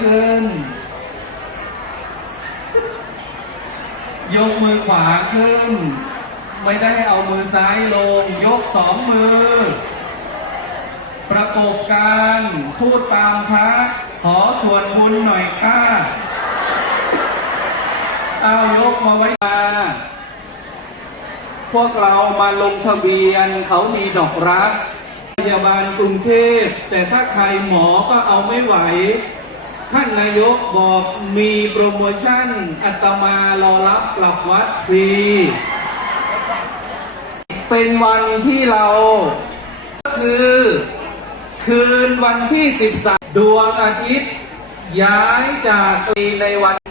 ขึ้น ยกมือขวาขึ้น ไม่ได้เอามือซ้ายลง ยกสองมือ ประกบการพูดตามพระ ขอส่วนบุญหน่อยค่ะ เอายกมาไว้มาพวกเรามาลงทะเบียนเขามีดอกรักพยาบาลกรุงเทพ แต่ถ้าใครหมอก็เอาไม่ไหว ท่านนายกบอกมีโปรโมชั่นอัตมารอรับกลับวัดฟรี เป็นวันที่เราก็คือ คืนวันที่ 13 ดวงอาทิตย์ ย้ายจากปีในวัน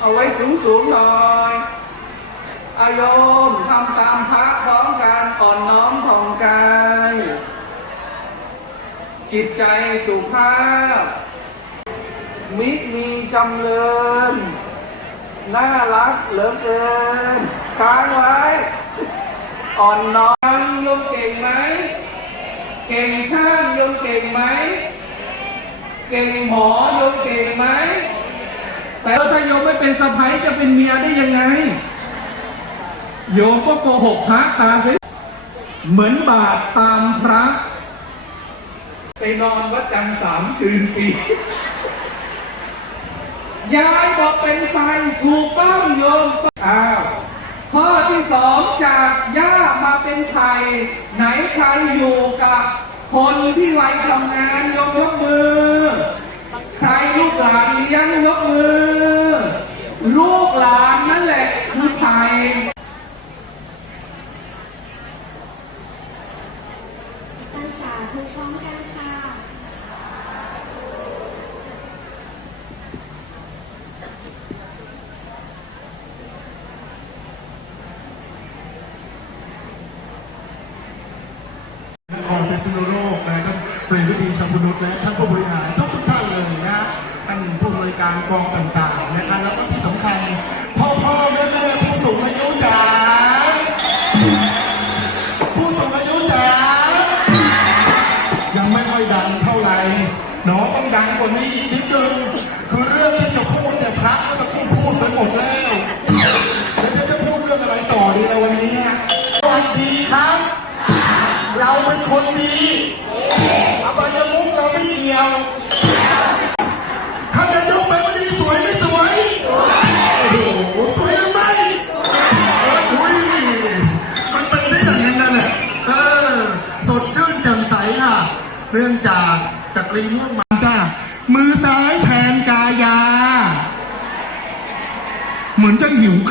เอาไว้สูงสูงๆหน่อยอายมทำตามพระพร้อมกันอ่อนน้อมถ่อมกาย จิตใจสุภาพ มิตรมีจำเริญ น่ารักเหลือเกิน ค้างไว้ อ่อนน้อมยมเก่งไหม เก่งช่างยมเก่งไหม เก่งหมอยมเก่งไหม แต่ถ้าโยมไม่เป็นสะพ้ยจะเป็นเมียได้ยังไง โยมก็โกหกพระตาสิเหมือนบาทตามพระ ไปนอนวัดจันทร์สามคืนฟรียายบอกเป็นไซถูกต้องโยมอ้าวข้อที่สองจากย่ามาเป็นไข่ไหนใครอยู่กับคนที่ไว้ทำงานยกยกมือ ลูกหลานเลี้ยงยกมือ ลูกหลานนั่นแหละคือไทยตั้งสาธุพร้อมกันค่ะนครพิษณุโลกนะครับเป็นวิธีชมนุษย์และ องต่างๆนะครับแล้วก็ที่สำคัญ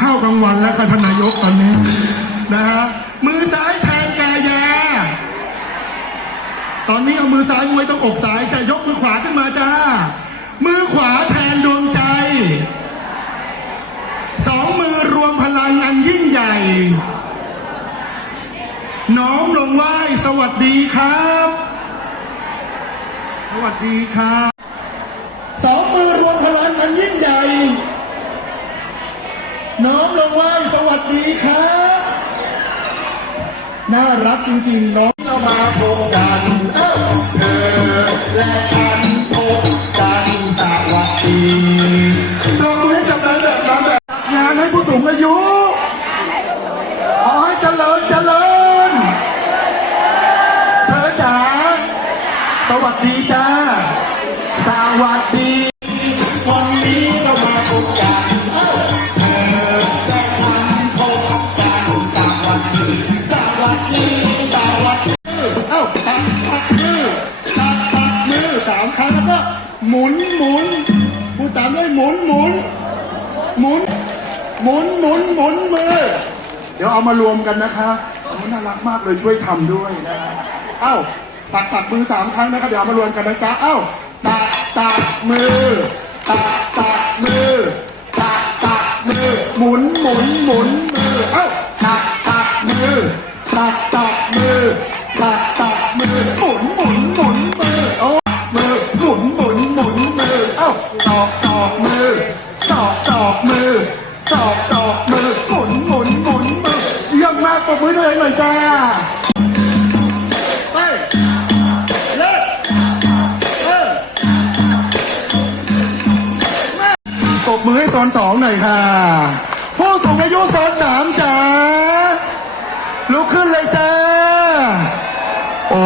ข้าวกลางวันแล้วค่ะทานนายกตอนนี้นะฮะมือซ้ายแทนกายา ตอนนี้เอามือซ้ายไว้ต้องอกซ้ายแต่ยกมือขวาขึ้นมาจ้า มือขวาแทนดวงใจสองมือรวมพลังอันยิ่งใหญ่ น้อมลงไหว้สวัสดีครับ สวัสดีครับ สองมือรวมพลังอันยิ่งใหญ่ น้อมลงไหวสวัสดีครับ น่ารักจริงๆน้องเรามาพบกันเอ้าเธอและฉันพบกันสวัสดีปรบมือให้กับนายแบบนางแบบงานให้ผู้สูงอายุขอให้เจริญเจริญเธอจ๋าสวัสดีจ้าสวัสดี นมือ เดี๋ยวเอามารวมกันนะคะโอ้น่ารักมากเลยช่วยทำด้วยนะเอ้าตักตักมือสามครั้งนะครับเดี๋ยวเอามารวมกันนะจ๊ะเอ้าตักตักมือตักตักมือตักตักมือหมุนหมุนหมุนมือเอ้าตักตักมือตักตักมือตักตักมือหมุนหมุนหมุนมือโอ้มือหมุนหมุนหมุนมือเอ้าตอกตอกมือจอกจอกมือ จอกจอกมือหมุนหมุนหมุนมือเยี่ยมมากปรบมือตัวเองหน่อยจ้าไปเลิกเออปรบมือให้โซนสองหน่อยค่ะ ผู้สูงอายุโซนสามจ้าลุกขึ้นเลยจ้าโอ้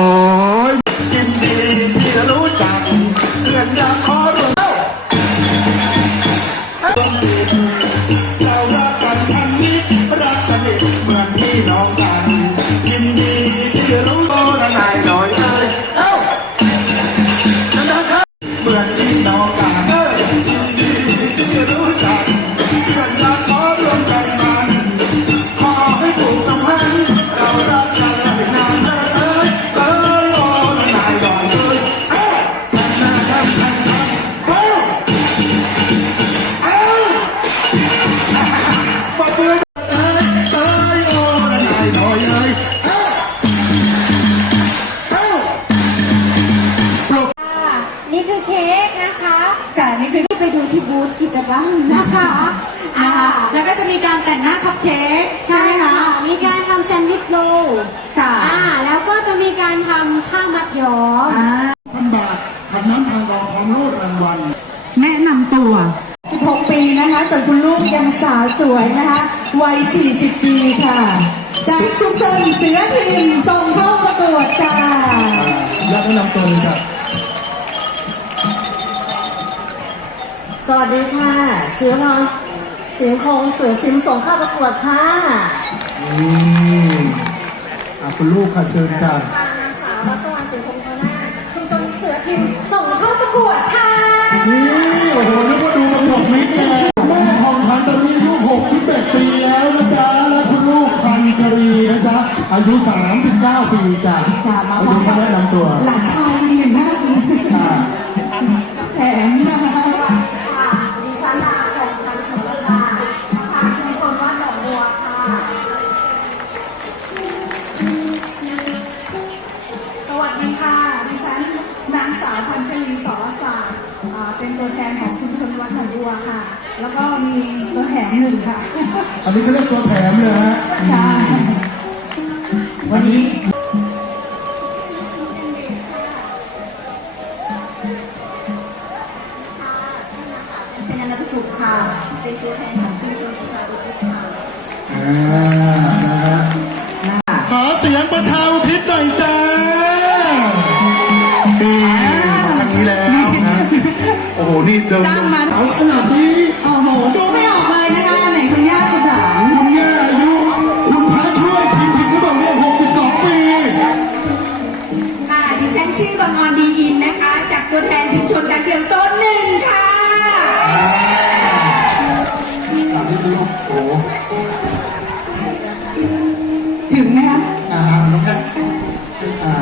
ยยินดีที่รู้จักเพื่อนอยากขอรู้ พี่น้องกันยินดีที่ได้รู้ำตัวเลยครับ สวัสดีค่ะ เสือพรเสียงคงเสือพิมพ์ส่งเข้าประกวดค่ะอืมอะคุณลูกค่ะเชิญจ้ะนางสาวรัชวรรณสิงห์พงศ์นาชุมชนเสือทิมส่งเข้าประกวดค่ะ นี่ โอ้โหนึกว่าดูประกบมิตรแกแม่ทองพันตอนนี้อายุ61ปีแล้วนะจ๊ะ และคุณลูกพันชรีนะจ๊ะ อายุ 39 ปีจ้ะค่ะมาแล้วพร้อดูมเขากับแนะนำตัว หลานชายอีก แล้วก็มีตัวแถมหนึ่งค่ะอันนี้เขาเรียกตัวแถมเลยฮะค่ะวันนี้เป็นอนันตสุขค่ะ เป็นตัวแทนของชุมชนประชาอุทิศค่ะอ่านะฮะขอเสียงประชาอุทิศหน่อยจ้านี่มาทางนี้แล้วนะ โอ้โห นี่เดินจ้าง ถึงไหมคะอ่าน้องแค่อ่า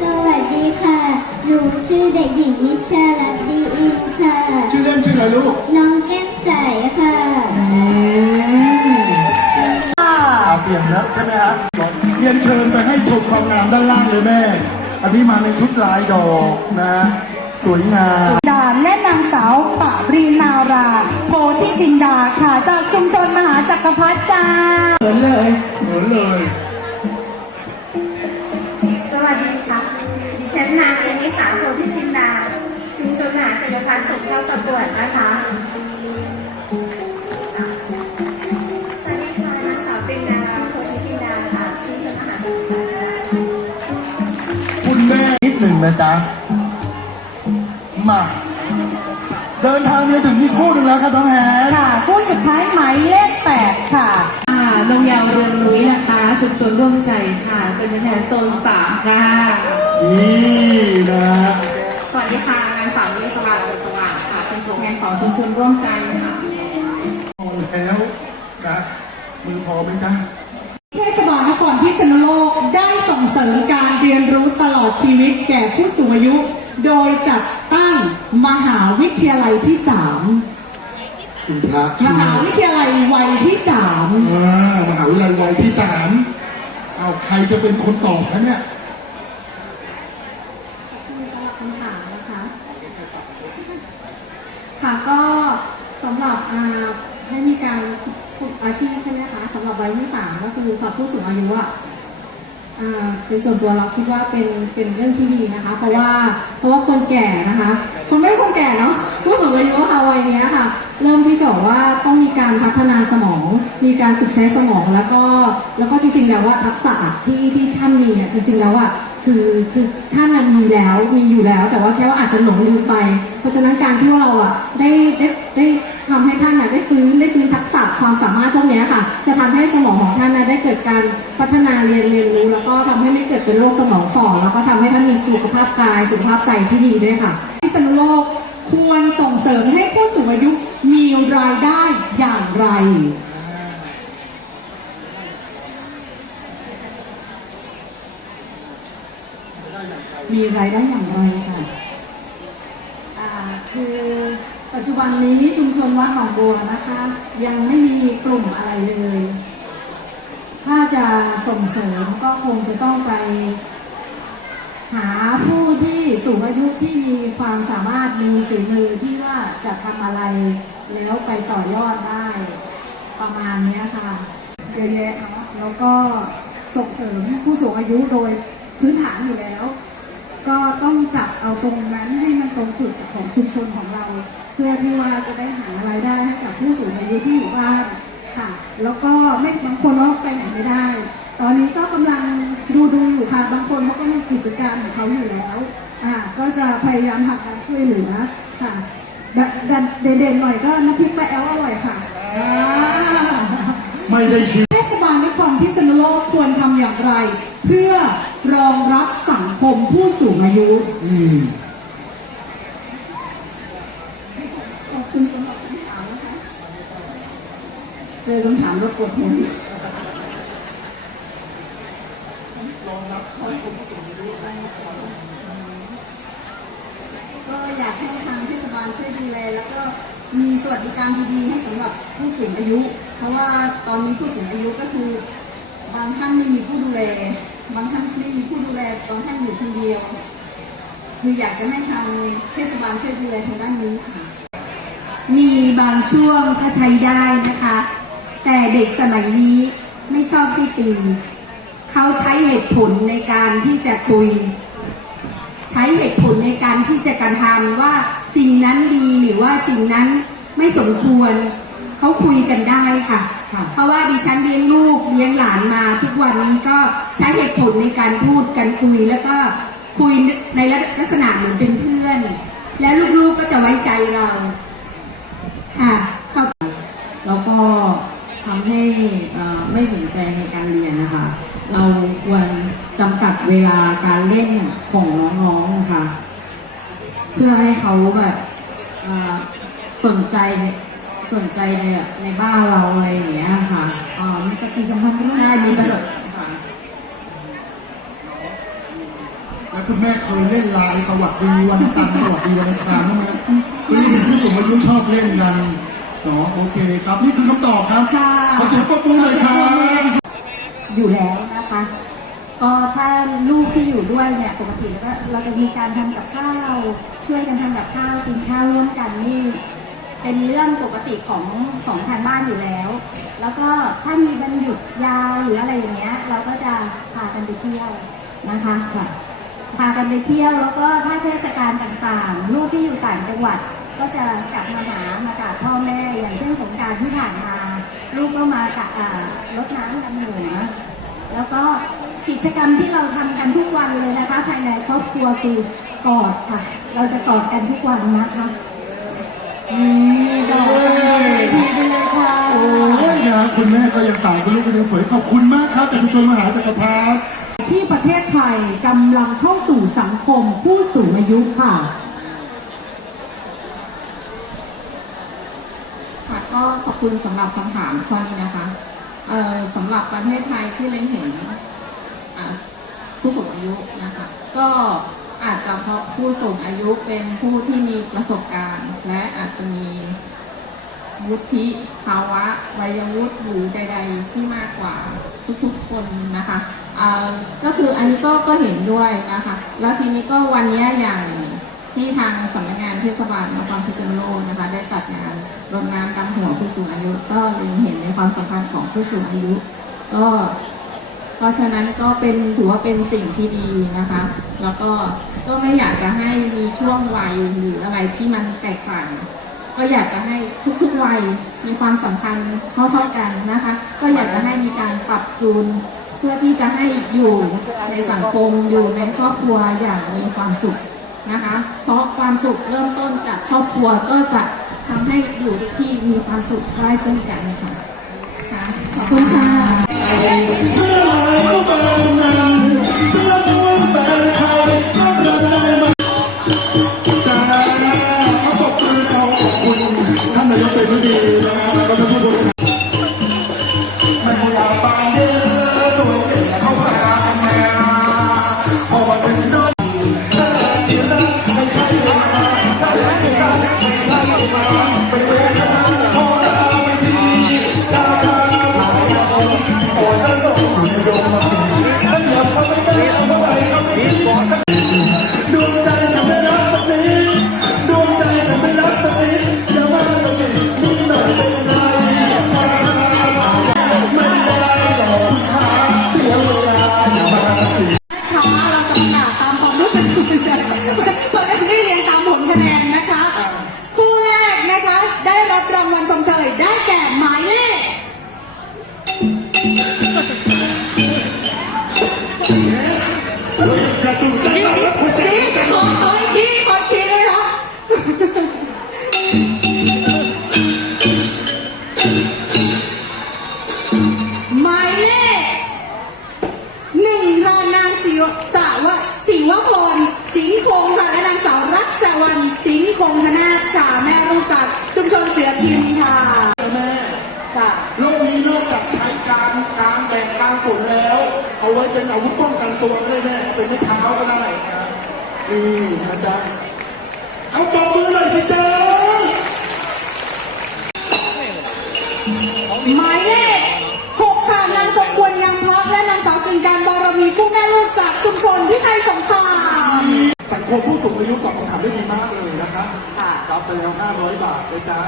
สวัสดีค่ะ หนูชื่อเด็กหญิงนิชาลัตดีอินค่ะ ชื่อเล่นชื่ออะไรลูกน้องแก้มใสค่ะอาเปลี่ยนแล้วใช่ไหมฮะเรียนเชิญไปให้ชมความงามด้านล่างเลยแม่ อันนี้มาในชุดลายดอกนะ สวยงาม ดาและนางสาวปารีนารา โพธิจินดาค่ะ จากชุมชนมหาจักรพรรดิจ้าเขินเลย เหมือนเลย สวัสดีค่ะ ดิฉันนางชนิสาโพธิจินดา ชุมชนมหาจักรพรรดิส่งเข้าประกวดนะคะสวัสดีค่ะนางสาวปรินาโพธิจินดาค่ะชุมชนมหาสมุทรปราการคุณแม่นิดหนึ่งนะจ๊ะ มา เดินทางมาถึงมีคู่หนึ่งแล้วครับน้องแฮนค่ะผู้สุดท้ายหมายเลขแปดค่ะค่ะนงยาวเรืองนุ้ยนะคะชุมชนร่วมใจค่ะ เป็นตัวแทนโซนสามค่ะ นี่นะฮะสวัสดีค่ะนางสาววิศวาเกิดสว่างค่ะ เป็นตัวแทนของชุมชนร่วมใจค่ะพอแล้วนะมือพอไหมจ๊ะเทศบาลนครพิษณุโลกได้ส่งเสริมการเรียนรู้ตลอดชีวิตแก่ผู้สูงอายุ โดยจัดตั้ง มหาวิทยาลัยที่สามคุณพระมช่วยหาวิทยาลัยวัยที่สามอ่ามหาวิทยาลัยวัยที่สามเอาใครจะเป็นคนตอบคะเนี่ยสำหรับคำถามนะคะ ค่ะก็สำหรับอ่าให้มีการฝึกอาชีพใช่ไหมคะสำหรับวัยที่สามก็คือสำหรับผู้สูงอายุอะอ่า ในส่วนตัวเราคิดว่าเป็นเป็นเรื่องที่ดีนะคะ เพราะว่าเพราะว่าคนแก่นะคะคนไม่คนแก่เนาะผู้สูงอายุค่ะวัยนี้ค่ะ เริ่มที่จะว่าต้องมีการพัฒนาสมอง มีการฝึกใช้สมองแล้วก็แล้วก็จริงๆแล้วว่าทักษะที่ที่ท่านมีเนี่ยจริง ๆ แล้วอะคือคือท่านมีแล้วมีอยู่แล้ว แต่ว่าแค่ว่าอาจจะหลงลืมไป เพราะฉะนั้นการที่ว่าเราอะได้ได้ได้ ทำให้ท่านน่ะได้ฟื้นได้ฟื้นทักษะความสามารถพวกเนี้ยค่ะ จะทำให้สมองของท่านน่ะได้เกิดการพัฒนาเรียนเรียนรู้ แล้วก็ทำให้ไม่เกิดเป็นโรคสมองฝ่อแล้วก็ทำให้ท่านมีสุขภาพกายสุขภาพใจที่ดีด้วยค่ะพิษณุโลกควรส่งเสริมให้ผู้สูงอายุมีรายได้อย่างไรมีรายได้อย่างไรค่ะ อ่า คือ ปัจจุบันนี้ชุมชนวัดหนองบัวนะคะ ยังไม่มีกลุ่มอะไรเลย ถ้าจะส่งเสริมก็คงจะต้องไป หาผู้ที่สูงอายุที่มีความสามารถมีฝีมือที่ว่าจะทำอะไร แล้วไปต่อยอดได้ประมาณนี้ค่ะเยอะแยะเนาะแล้วก็ส่งเสริมผู้สูงอายุโดยพื้นฐานอยู่แล้ว ก็ต้องจับเอาตรงนั้นให้มันตรงจุดของชุมชนของเรา เพื่อที่ว่าจะได้หารายได้ให้กับผู้สูงอายุที่อยู่บ้านค่ะ แล้วก็ไม่บางคนว่าไปไหนไม่ได้ ตอนนี้ก็กำลังดูดูอยู่ค่ะบางคนเขาก็มีกิจการของเขาอยู่แล้วอ่าก็จะพยายามทำการช่วยเหลือค่ะเด่นๆหน่อยก็น้ำพริกปลาแอลอร่อยค่ะ ไม่ได้ชิม พิษณุโลกควรทำอย่างไร เพื่อรองรับสังคมผู้สูงอายุ อืมขอบคุณสำหรับคำถามนะคะ เจอคำถามแล้วปวดหัวก็อยากให้ทางเทศบาลช่วยดูแลแล้วก็มีสวัสดิการดีๆ ให้สำหรับผู้สูงอายุ เพราะว่าตอนนี้ผู้สูงอายุก็คือ บางท่านไม่มีผู้ดูแล บางท่านไม่มีผู้ดูแล บางท่านอยู่คนเดียว คืออยากจะให้ทางเทศบาลช่วยดูแลทางด้านนี้ค่ะ มีบางช่วงก็ใช้ได้นะคะ แต่เด็กสมัยนี้ไม่ชอบพี่ตี เขาใช้เหตุผลในการที่จะคุย ใช้เหตุผลในการที่จะกระทำว่าสิ่งนั้นดีหรือว่าสิ่งนั้นไม่สมควร เขาคุยกันได้ค่ะค่ะ เพราะว่าดิฉันเลี้ยงลูกเลี้ยงหลานมา ทุกวันนี้ก็ใช้เหตุผลในการพูดกันคุย แล้วก็คุยในลักษณะเหมือนเป็นเพื่อน แล้วลูกๆก็จะไว้ใจเราค่ะขอบแล้วก็ทำให้เอ่อไม่สนใจในการเรียนนะคะ เราควรจำกัดเวลาการเล่นของน้องๆนะคะ เพื่อให้เขาแบบเอ่อสนใจ สนใจในในบ้านเราอะไรอย่างเงี้ยค่ะอ่ามีปฏิสัมพันธ์ด้วยใช่มีประสบค่ะแล้วคุณแม่เคยเล่นไลน์สวัสดีวันจันทร์สวัสดีวันอังคารบ้างไหมเฮ้ยเห็นผู้สูงอายุชอบเล่นกันเนาะโอเคครับ นี่คือคำตอบครับค่ะขอเสียงปรบมือเลยครับอยู่แล้วนะคะ ก็ถ้าลูกที่อยู่ด้วยเนี่ยปกติแล้วก็เราจะมีการทำกับข้าว ช่วยกันทำกับข้าวกินข้าวร่วมกันนี่ เป็นเรื่องปกติของของทางบ้านอยู่แล้ว แล้วก็ถ้ามีวันหยุดยาวหรืออะไรอย่างเงี้ย เราก็จะพากันไปเที่ยวนะคะค่ะพากันไปเที่ยวแล้วก็ถ้าเทศกาลต่างๆ ลูกที่อยู่ต่างจังหวัดก็จะกลับมาหามากราบพ่อแม่อย่างเช่นสงกรารที่ผ่านมา ลูกก็มากะอ่ารดน้ำดำหัวแล้วก็กิจกรรมที่เราทำกันทุกวันเลยนะคะ ภายในครอบครัวคือกอดค่ะ เราจะกอดกันทุกวันนะคะนี่ ดอกดีไปเลยค่ะโอ้ยนะคุณแม่ก็ยังสาวคุณลูกก็ยังสวยขอบคุณมากครับจากคุณชนมหาจักรพรรดิที่ประเทศไทยกำลังเข้าสู่สังคมผู้สูงอายุค่ะค่ะก็ขอบคุณสำหรับคำถามข้อนี้นะคะเอ่อสำหรับประเทศไทยที่เล็งเห็นอะผู้สูงอายุนะคะ ก็ อาจจะเพราะผู้สูงอายุเป็นผู้ที่มีประสบการณ์ และอาจจะมีวุฒิภาวะวัยวุฒิหรือใด ๆ ที่มากกว่าทุกๆคนนะคะอ่อก็คืออันนี้ก็ก็เห็นด้วยนะคะ แล้วทีนี้ก็วันนี้อย่างที่ทางสำนักงานเทศบาลนครพิษณุโลกนะคะได้จัดงานรดน้ำดำหัวผู้สูงอายุ ก็เล็งเห็นในความสำคัญของผู้สูงอายุ ก็ เพราะฉะนั้นก็เป็นถือว่าเป็นสิ่งที่ดีนะคะ แล้วก็ก็ไม่อยากจะให้มีช่วงวัยหรืออะไรที่มันแตกต่าง ก็อยากจะให้ทุกๆวัยมีความสำคัญเท่าๆกันนะคะ ก็อยากจะให้มีการปรับจูนเพื่อที่จะให้อยู่ในสังคมอยู่ในครอบครัวอย่างมีความสุขนะคะ เพราะความสุขเริ่มต้นจากครอบครัวก็จะทำให้อยู่ที่มีความสุขได้เช่นกันค่ะค่ะขอบคุณค่ะ เธอมาดูแฟนเธอมาดูแฟนให้ นี่นะจ๊ะเอาปอบมือหน่อยสิจ๊ะหมายเลขหกค่ะนางสมควรยังพักและนางสาวกิ่งการบารมีผู้แม่ลูกจากชุมชนพิชัยสงครามสังคมผู้สูงอายุตอบคำถามได้ดีมากเลยนะคะรับไปแล้ว 500 บาทนะจ๊ะ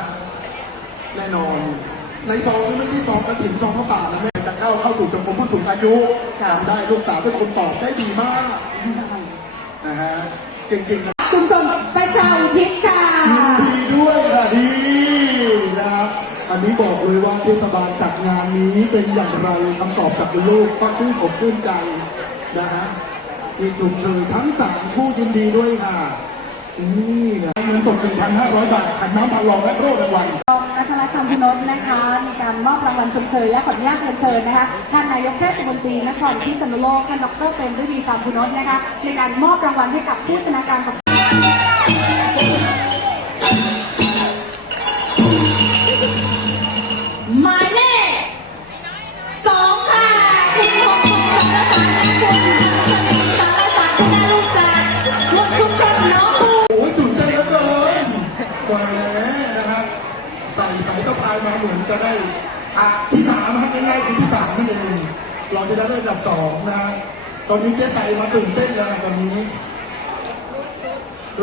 แน่นอน ในซองนี่ไม่ใช่ซองกระถิ่นซองพระป่านะแม่จะเข้าเข้าสู่สังคมผู้สูงอายุจำได้ลูกสาวเป็นคนตอบได้ดีมากนะฮะ เก่งๆนะชุมชนประชาอุทิศค่ะดีด้วยค่ะดีนะครับ อันนี้บอกเลยว่าเทศบาลจัดงานนี้เป็นอย่างไรคำตอบจากคุณลูกก็ชื่นอกชื่นใจนะฮะมีถูกเชิญทั้งสามคู่ยินดีด้วยค่ะนี่นะเงินสด1,500 บาทขันน้ำพันรองและโรครางวัลรองนัทรั ชชัมพนนท์นะคะมีการมอบรางวัลชมเชยและขออนุญาตเรียนเชิญนะคะท่านนายกเทศมนตรีนครพิษณุโลกท่านดรเต็มฤดีชามพนนท์นะคะในการมอบรางวัลให้กับผู้ชนะการประกวด เหมือนจะได้อะที่สามฮะง่ายๆคือที่สามนั่นเองเราจะได้อันดับสองนะฮะตอนนี้เจ๊ใส่มาตื่นเต้นแล้วตอนนี้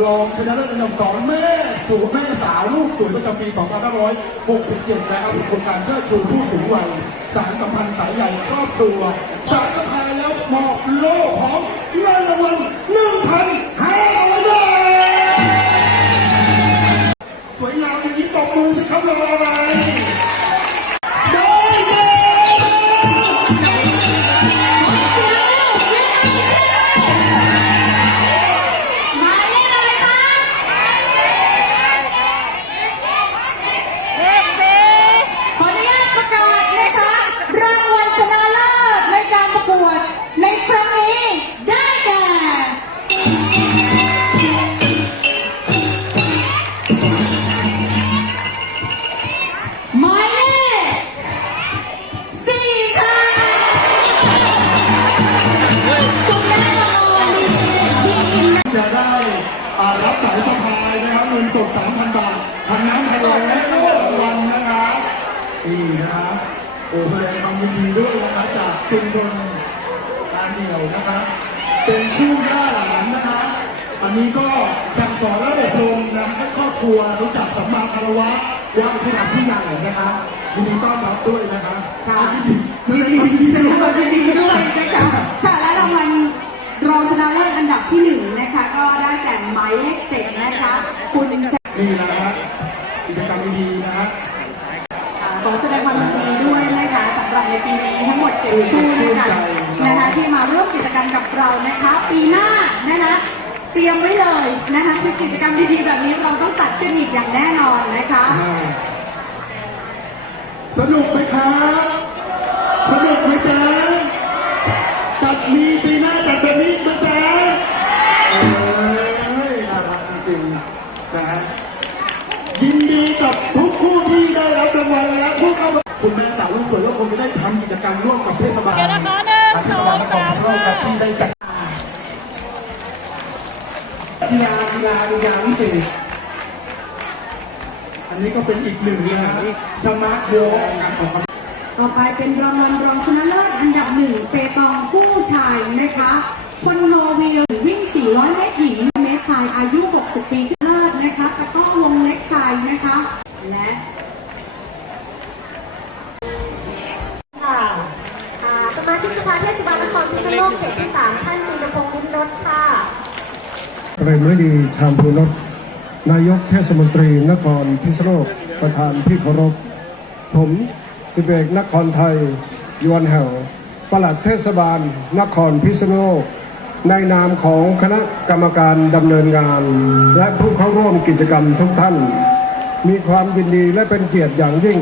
รองชนะเลิศอันดับสองแม่สูแม่สาวลูกสวยประจำปี 2567 นะครับเป็นโครงการเชิดชูผู้สูงวัย สารสัมพันธ์สายใหญ่ครอบครัว สายสะพายแล้วมอบโล่พร้อมเงินรางวัล1,500บาท มือสิครับรออะไรได้ เดี่ยวนะครับเป็นคู่ย่าหลานนะครับอันนี้ก็สั่งสอนและอบรมนะให้ครอบครัวรู้จักสัมมาคารวะไหว้ผู้หลักผู้ใหญ่นะคะยินดีต้อนรับด้วยนะคะค่ะยินดียินดียินดีแสดงความยินดีด้วยนะคะค่ะและรางวัลรองชนะเลิศอันดับที่หนึ่งนะคะ ก็ได้แก่หมายเลขเจ็ดนะคะ คุณชนี่นะฮะกิจกรรมดีๆนะฮะขอแสดงความยินดีด้วยนะคะสำหรับในปีนี้ทั้งหมดเจ็ดคู่ เรานะคะ ปีหน้านะคะเตรียมไว้เลยนะคะคือกิจกรรมดีๆแบบนี้เราต้องจัดขึ้นอีกอย่างแน่นอนนะคะสนุกไหมครับ สนุกไหมจ๊ะจัดมีปีหน้าจัดแบบนี้ไหมจ๊ะเอ้ยน่ารักจริงๆนะฮะยินดีกับทุกคู่ที่ได้รับรางวัลและผู้เข้าประกวดคุณแม่สาวลูกสวยก็คงจะได้ทำกิจกรรมร่วมกับเทศบาลเทศบาลนครพนมครับที่ได้จัด กีฬากีฬากีฬาพิเศษอันนี้ก็เป็นอีกหนึ่งนะฮะสมาร์ทโวล์การออกกำลังต่อไปเป็นรางวัลรองชนะเลิศอันดับหนึ่งเปตองผู้ชายนะคะพลโนวิลวิ่ง 400 เมตรหญิง เมตรชายอายุ 60 ปีขึ้นเลิศนะคะตะกร้อวงเล็กชายนะคะ และค่ะอ่าสมาชิกสภาเทศบาลนครพิษณุโลกเขตที่ 3 ท่านจีรพงษ์ลิ้มรสค่ะ เปรมฤดีชามพูนพนายกเทศมนตรีนครพิษณุโลกประธานที่เคารพ ผมสิบเอกนครไทย ยวนแห่วปลัดเทศบาลนครพิษณุโลกในนามของคณะกรรมการดำเนินงาน และผู้เข้าร่วมกิจกรรมทุกท่าน มีความยินดีและเป็นเกียรติอย่างยิ่ง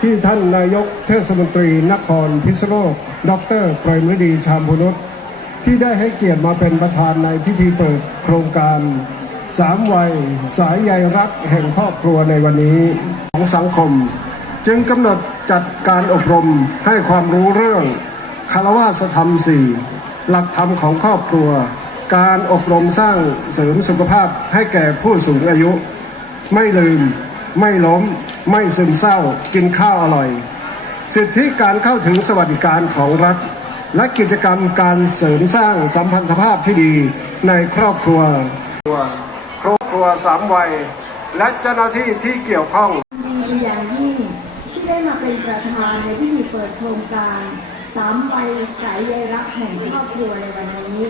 ที่ท่านนายกเทศมนตรีนครพิษณุโลก ดรเปรมฤดีชามพูนุช ที่ได้ให้เกียรติมาเป็นประธานในพิธีเปิดโครงการสามวัยสายใยรักแห่งครอบครัวในวันนี้ของสังคม จึงกำหนดจัดการอบรมให้ความรู้เรื่องคารวะธรรมสี่หลักธรรมของครอบครัว การอบรมสร้างเสริมสุขภาพให้แก่ผู้สูงอายุ ไม่ลืม ไม่ล้ม ไม่ซึมเศร้า กินข้าวอร่อย สิทธิการเข้าถึงสวัสดิการของรัฐ และกิจกรรมการเสริมสร้างสัมพันธภาพที่ดีในครอบครัว ครอบครัวสามวัย และเจ้าหน้าที่ที่เกี่ยวข้องดีอย่างยิ่งที่ได้มาเป็นประธานในพิธีเปิดโครงการสามวัยสายใยรักแห่งครอบครัวในวันนี้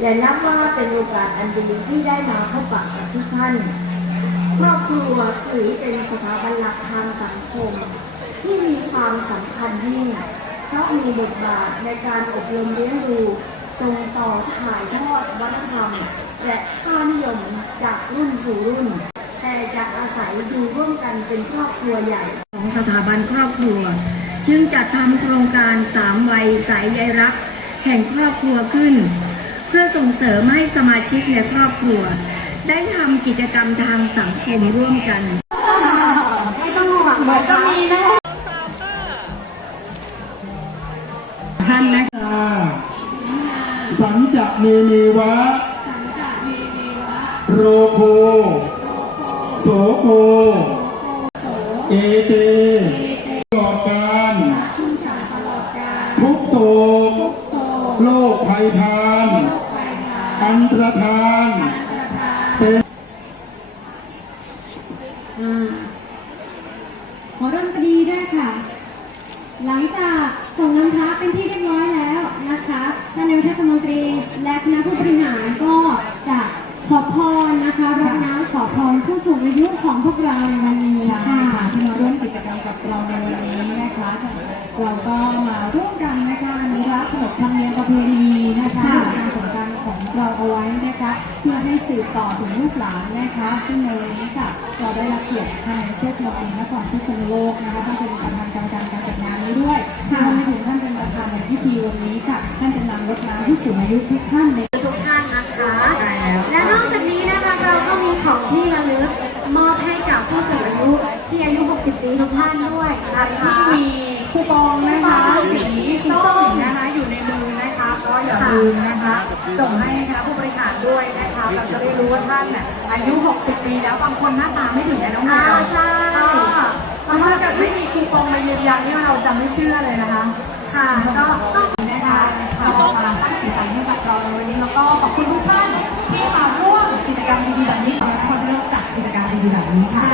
และนับว่าเป็นโอกาสอันดีที่ได้มาพบปะกับทุกท่านครอบครัวถือเป็นสถาบันหลักทางสังคม ที่มีความสำคัญยิ่ง เพราะมีบทบาทในการอบรมเลี้ยงดูส่งต่อถ่ายทอดวัฒนธรรม และค่านิยมจากรุ่นสู่รุ่น แต่จะอาศัยอยู่ร่วมกันเป็นครอบครัวใหญ่ของสถาบันครอบครัว จึงจัดทำโครงการสามวัยสายใยรัก แห่งครอบครัวขึ้น เพื่อส่งเสริมให้สมาชิกในครอบครัว ได้ทำกิจกรรมทางสังคมร่วมกันไม่ต้องห่วงเหมือนจะมีนะคะ สัญจะเนเนวะ โรโค โสโกเอเตต เพื่อให้สืบต่อถึงลูกหลานนะคะ ซึ่งในวันนี้ค่ะเราได้รับเกียรติทางเทศมนตรีนครพิษณุโลกนะคะท่านเป็นประธานกรรมการการจัดงานนี้ด้วยรวมไปถึงท่านเป็นประธานในพิธีวันนี้ค่ะ ท่านจะนำรถน้ำผู้สูงอายุทุกท่านในทุกท่านนะคะ และนอกจากนี้นะคะเราก็มีของที่ระลึกมอบให้กับผู้สูงอายุที่อายุ 60 ปีทุกท่านด้วยนะคะมีคูปองนะคะสีส้มนะคะอยู่ในมือนะคะก็อย่าลืมนะคะ ส่งให้คณะผู้บริหารด้วยนะคะ เราจะได้รู้ว่าท่านน่ะอายุ 60 ปีแล้วบางคนหน้าตาไม่ถึงนะน้องแมอ่าวใช่เพราะถ้าเกิดไม่มีคูปองมายืนยันนี่เราจะไม่เชื่อเลยนะคะ ค่ะก็ต้องนะคะเรามาสร้างสีสันให้กับเราในวันนี้แล้วก็ขอบคุณทุกท่านที่มาร่วมกิจกรรมดีๆแบบนี้ขอให้ทุกคนเริ่มจัดกิจกรรมดีๆแบบนี้ค่ะ